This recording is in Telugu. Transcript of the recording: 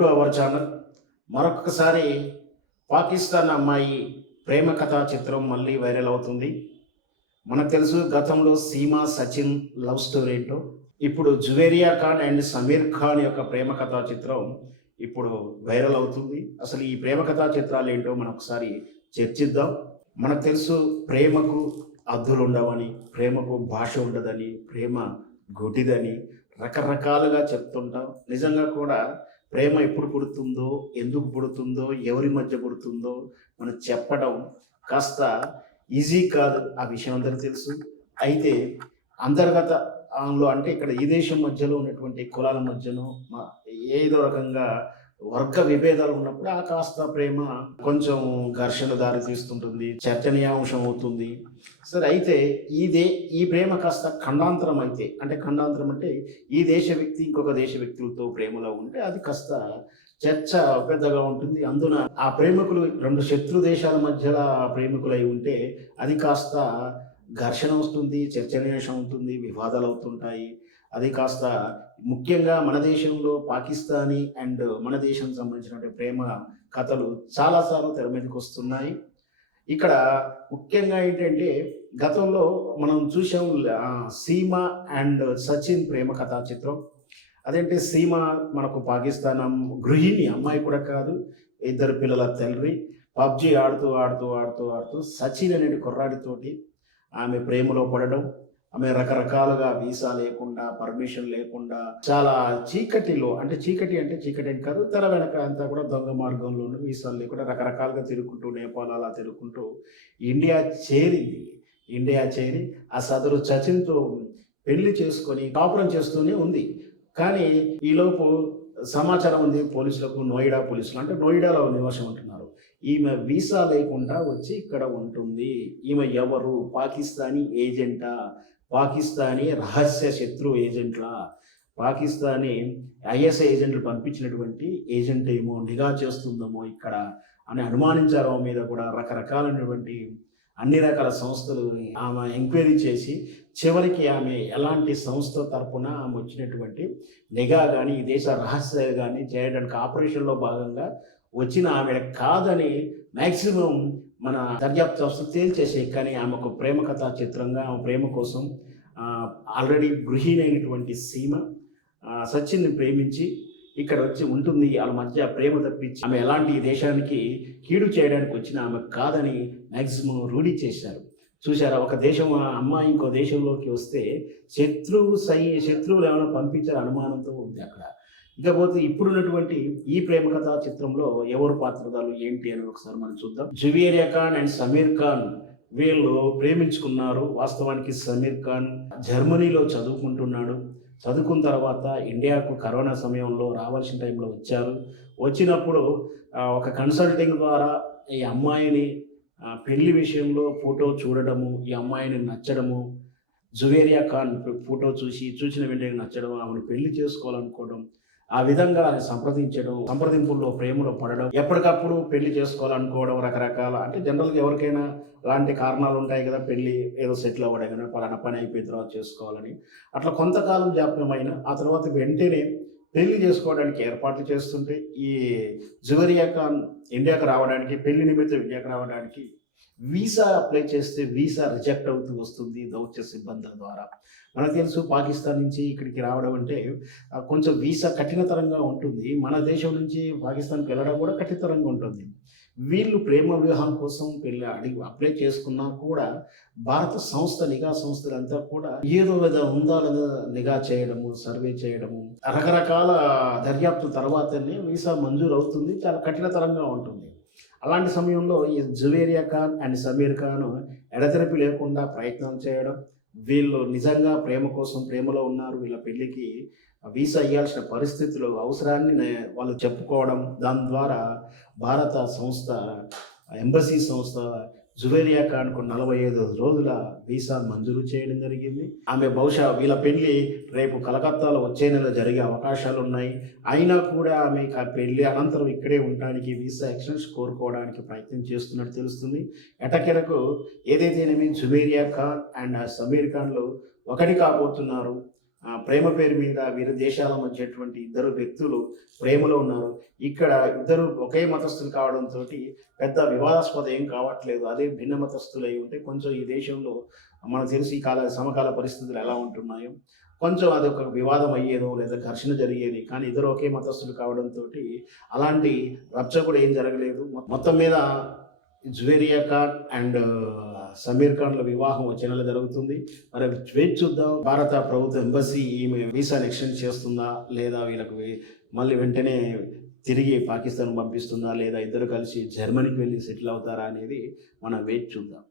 To our channel. మరొకసారి పాకిస్తాన్ అమ్మాయి ప్రేమ కథా చిత్రం మళ్ళీ వైరల్ అవుతుంది. మనకు తెలుసు గతంలో సీమా సచిన్ లవ్ స్టోరీ ఏంటో. ఇప్పుడు జువేరియా ఖాన్ అండ్ సమీర్ ఖాన్ యొక్క ప్రేమ కథా చిత్రం ఇప్పుడు వైరల్ అవుతుంది. అసలు ఈ ప్రేమ కథా చిత్రాలు ఏంటో మనం ఒకసారి చర్చిద్దాం. మనకు తెలుసు ప్రేమకు అద్దులు ఉండవని, ప్రేమకు భాష ఉండదని, ప్రేమ గుడ్డిదని రకరకాలుగా చెప్తుంటాం. నిజంగా కూడా ప్రేమ ఎప్పుడు పుడుతుందో, ఎందుకు పుడుతుందో, ఎవరి మధ్య పుడుతుందో మనం చెప్పడం కాస్త ఈజీ కాదు. ఆ విషయం అందరికీ తెలుసు. అయితే అంతర్గత అంటే ఇక్కడ ఈ దేశం మధ్యలో ఉన్నటువంటి కులాల మధ్యనో ఏదో రకంగా వర్గ విభేదాలు ఉన్నప్పుడు ఆ కాస్త ప్రేమ కొంచెం ఘర్షణ దారి తీస్తుంటుంది, చర్చనీయాంశం అవుతుంది. సరే, అయితే ఈ ప్రేమ కాస్త ఖండాంతరం అయితే, అంటే ఖండాంతరం అంటే ఈ దేశ వ్యక్తి ఇంకొక దేశ వ్యక్తులతో ప్రేమలో ఉంటే అది కాస్త చర్చ పెద్దగా ఉంటుంది. అందున ఆ ప్రేమికులు రెండు శత్రు దేశాల మధ్యలో ప్రేమికులై ఉంటే అది కాస్త ఘర్షణ వస్తుంది, చర్చనీయాంశం ఉంటుంది, వివాదాలు అవుతుంటాయి. అది కాస్త ముఖ్యంగా మన దేశంలో పాకిస్తానీ అండ్ మన దేశం సంబంధించిన ప్రేమ కథలు చాలాసార్లు తెర మీదకి వస్తున్నాయి. ఇక్కడ ముఖ్యంగా ఏంటంటే గతంలో మనం చూసాం సీమా అండ్ సచిన్ ప్రేమ కథా చిత్రం. అదేంటే సీమా మనకు పాకిస్తాన్ గృహిణి, అమ్మాయి కూడా కాదు, ఇద్దరు పిల్లల తల్లి. పబ్జి ఆడుతూ ఆడుతూ ఆడుతూ ఆడుతూ సచిన్ అనే కుర్రాడితోటి ఆమె ప్రేమలో పడడం, ఆమె రకరకాలుగా వీసా లేకుండా, పర్మిషన్ లేకుండా, చాలా చీకటిలో, అంటే చీకటి అని కాదు, తెర వెనక అంతా కూడా దొంగ మార్గంలోనూ వీసాలు లేకుండా రకరకాలుగా తిరుగుకుంటూ, నేపాల్ అలా తిరుగుకుంటూ ఇండియా చేరింది. ఇండియా చేరి ఆ సదరు సచిన్తో పెళ్లి చేసుకొని కాపురం చేస్తూనే ఉంది. కానీ ఈలోపు సమాచారం ఉంది పోలీసులకు, నోయిడా పోలీసులు, అంటే నోయిడాలో నివాసం ఉంటున్నారు. ఈమె వీసా లేకుండా వచ్చి ఇక్కడ ఉంటుంది. ఈమె ఎవరు? పాకిస్తానీ ఏజెంటా? పాకిస్తానీ రహస్య శత్రు ఏజెంట్లా? పాకిస్తానీ ఐఎస్ఐ ఏజెంట్లు పంపించినటువంటి ఏజెంట్ ఏమో, నిఘా చేస్తుందేమో ఇక్కడ అని అనుమానించారు. మీద కూడా రకరకాలైనటువంటి అన్ని రకాల సంస్థలు ఆమె ఎంక్వైరీ చేసి చివరికి ఆమె ఎలాంటి సంస్థ తరపున ఆమె వచ్చినటువంటి నిఘా కానీ, ఈ దేశ రహస్యాలు కానీ చేయడానికి ఆపరేషన్లో భాగంగా వచ్చిన ఆమె కాదని మ్యాక్సిమం మన దర్యాప్తు సంస్థ తేల్చేసే. కానీ ఆమె ఒక ప్రేమ కథా చిత్రంగా ఆమె ప్రేమ కోసం ఆల్రెడీ గృహిణి అయినటువంటి సీమ సచిన్ని ప్రేమించి ఇక్కడ వచ్చి ఉంటుంది. వాళ్ళ మధ్య ప్రేమ తప్పించి ఆమె ఎలాంటి దేశానికి కీడు చేయడానికి వచ్చిన ఆమె కాదని మ్యాక్సిమం రూఢి చేశారు. చూసారా, ఒక దేశం అమ్మాయి ఇంకో దేశంలోకి వస్తే శత్రువులు ఏమైనా పంపించారు అనుమానంతో ఉంది అక్కడ. ఇకపోతే ఇప్పుడున్నటువంటి ఈ ప్రేమ కథా చిత్రంలో ఎవరు పాత్రధారులు ఏంటి అని ఒకసారి మనం చూద్దాం. జువేరియా ఖాన్ అండ్ సమీర్ ఖాన్ వీళ్ళు ప్రేమించుకున్నారు. వాస్తవానికి సమీర్ ఖాన్ జర్మనీలో చదువుకుంటున్నాడు. చదువుకున్న తర్వాత ఇండియాకు కరోనా సమయంలో రావాల్సిన టైంలో వచ్చారు. వచ్చినప్పుడు ఒక కన్సల్టింగ్ ద్వారా ఈ అమ్మాయిని పెళ్లి విషయంలో ఫోటో చూడడము, ఈ అమ్మాయిని నచ్చడము, జువేరియా ఖాన్ ఫోటో చూసిన వెంటనే నచ్చడం, ఆమెను పెళ్లి చేసుకోవాలనుకోవడం, ఆ విధంగా సంప్రదింపుల్లో ప్రేమలో పడడం, ఎప్పటికప్పుడు పెళ్లి చేసుకోవాలనుకోవడం, రకరకాల, అంటే జనరల్గా ఎవరికైనా అలాంటి కారణాలు ఉంటాయి కదా, పెళ్లి ఏదో సెటిల్ అవ్వడం కానీ, పలానా పని అయిపోయిన తర్వాత చేసుకోవాలని. అట్లా కొంతకాలం జాప్యమైన ఆ తర్వాత వెంటనే పెళ్లి చేసుకోవడానికి ఏర్పాట్లు చేస్తుంటే ఈ జువేరియా ఖాన్ ఇండియాకు రావడానికి, పెళ్లి నిమిత్తం ఇండియాకు రావడానికి వీసా అప్లై చేస్తే వీసా రిజెక్ట్ అవుతూ వస్తుంది దౌత్య సిబ్బందుల ద్వారా. మనకు తెలుసు పాకిస్తాన్ నుంచి ఇక్కడికి రావడం అంటే కొంచెం వీసా కఠినతరంగా ఉంటుంది. మన దేశం నుంచి పాకిస్తాన్కి వెళ్ళడం కూడా కఠినతరంగా ఉంటుంది. వీళ్ళు ప్రేమ వివాహం కోసం అప్లై చేసుకున్నా కూడా భారత నిఘా సంస్థలంతా కూడా ఏదో ఉందాలని నిఘా చేయడము, సర్వే చేయడము, రకరకాల దర్యాప్తు తర్వాతనే వీసా మంజూరు అవుతుంది. చాలా కఠినతరంగా ఉంటుంది. అలాంటి సమయంలో ఈ జువేరియా ఖాన్ అండ్ సమీర్ ఖాన్ ఎడతెరిపి లేకుండా ప్రయత్నం చేయడం, వీళ్ళు నిజంగా ప్రేమ కోసం ప్రేమలో ఉన్నారు, వీళ్ళ పెళ్లికి వీసా ఇవ్వాల్సిన పరిస్థితులు, అవసరాన్ని వాళ్ళు చెప్పుకోవడం, దాని ద్వారా భారత ఎంబసీ సంస్థ జువేరియా ఖాన్కు 45 రోజుల వీసా మంజూరు చేయడం జరిగింది. ఆమె బహుశా వీళ్ళ పెళ్లి రేపు కలకత్తాలో వచ్చే నెల జరిగే అవకాశాలు ఉన్నాయి. అయినా కూడా ఆమె పెళ్లి అనంతరం ఇక్కడే ఉండడానికి వీసా ఎక్స్టెన్షన్ కోరుకోవడానికి ప్రయత్నం చేస్తున్నట్టు తెలుస్తుంది. ఎటకెరకు ఏదైతేనేమి జువేరియా ఖాన్ అండ్ సమీర్ ఖాన్లు ఒకటి కాబోతున్నారు. ప్రేమ పేరు మీద వివిధ దేశాల మధ్యటువంటి ఇద్దరు వ్యక్తులు ప్రేమలో ఉన్నారు. ఇక్కడ ఇద్దరు ఒకే మతస్థులు కావడంతో పెద్ద వివాదాస్పద ఏం కావట్లేదు. అదే భిన్న మతస్థులు అయి ఉంటే కొంచెం ఈ దేశంలో మనకు తెలిసి ఈ సమకాల పరిస్థితులు ఎలా ఉంటున్నాయో కొంచెం అదొక వివాదం అయ్యేదో లేదా ఘర్షణ జరిగేది. కానీ ఇద్దరు ఒకే మతస్థులు కావడంతో అలాంటి రచ్చ కూడా ఏం జరగలేదు. మొత్తం మీద జువేరియా ఖాన్ అండ్ సమీర్ ఖాన్ల వివాహం వచ్చే నెల జరుగుతుంది. మరి వెయిట్ చూద్దాం. భారత ప్రభుత్వ ఎంబసీ ఈమె వీసాను ఎక్స్టెండ్ చేస్తుందా, లేదా వీళ్ళకు మళ్ళీ వెంటనే తిరిగి పాకిస్తాన్ పంపిస్తుందా, లేదా ఇద్దరు కలిసి జర్మనీకి వెళ్ళి సెటిల్ అవుతారా అనేది మనం వెయిట్ చూద్దాం.